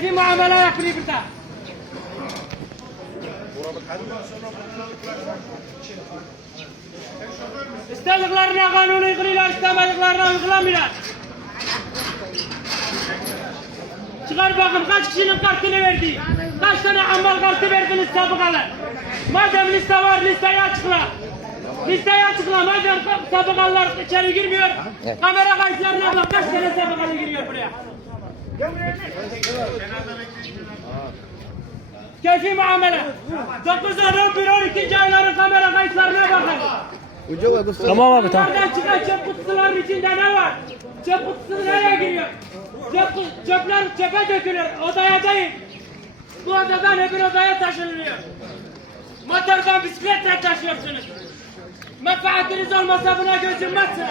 Keyfi muamele yapılıyor burada. İstediklerine kanunu uyguluyorlar, istemediklerine uygulamıyorlar. Çıkar bakın kaç kişinin kartını verdi. Kaç tane ammal kartı verdiniz sabıkalar. Madem liste var listeyi açıkla. Listeyi açıkla. Madem sabıkalar içeri girmiyor. Evet. Kamera kayıtlarına bak kaç tane sabıkalı giriyor buraya. Keyfi muamele. 9'dan 11, 12. ayların kamera kayıtlarına bakın. Tamam abi tamam. Buradan çıkan çöp kutusuların içinde ne var? Çöp kutusu nereye giriyor? Çöpler çöpe dökülür. Odaya değil. Bu odadan öbür odaya taşınılıyor. Motordan bisikletle taşıyorsunuz. Menfaatiniz olmasa buna gözünmezsiniz.